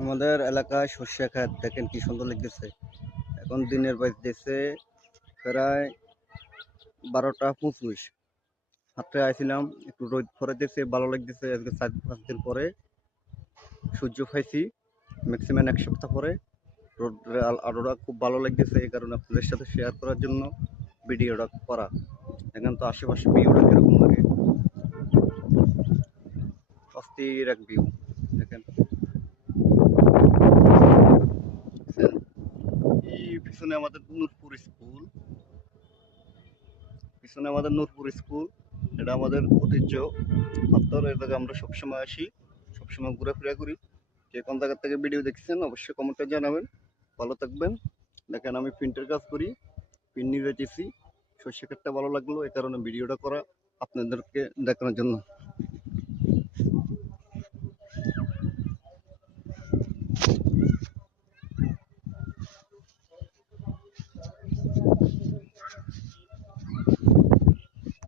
আমাদের এলাকায় সর্ষে ক্ষেত দেখেন কি সুন্দর লাগতেছে। এখন দিনের বাজতেছে প্রায় 12টা 25। হাতে আইছিলাম, একটু রোদ পড়াইতেছে, ভালো লাগতেছে। আজকে 4-5 দিন পরে সূর্য পাইছি, ম্যাক্সিমাম 1 সপ্তাহ পরে রোদের আলোটা খুব ভালো লাগতেছে। এই কারণে আপনাদের সাথে শেয়ার করার জন্য ভিডিওটা করা। এখন তো আশেপাশে ভিউটা কিরকম লাগে, অস্থির এক ভিউ দেখেন। দেখছেন? এই পিছনে আমাদের নূরপুর স্কুল, এটা আমাদের ঐতিহ্য। আপনার এই জায়গায় আমরা সবসময় আসি, সবসময় ঘোরাফেরা করি। কে কোন জায়গা থেকে ভিডিও দেখছেন অবশ্যই কমেন্টে জানাবেন। ভালো থাকবেন। দেখেন আমি প্রিন্টের কাজ করি, প্রিন্ট নিয়ে যাইতেছি। সর্ষে ক্ষেতটা ভালো লাগলো, এই কারণে ভিডিওটা করা আপনাদেরকে দেখানোর জন্য।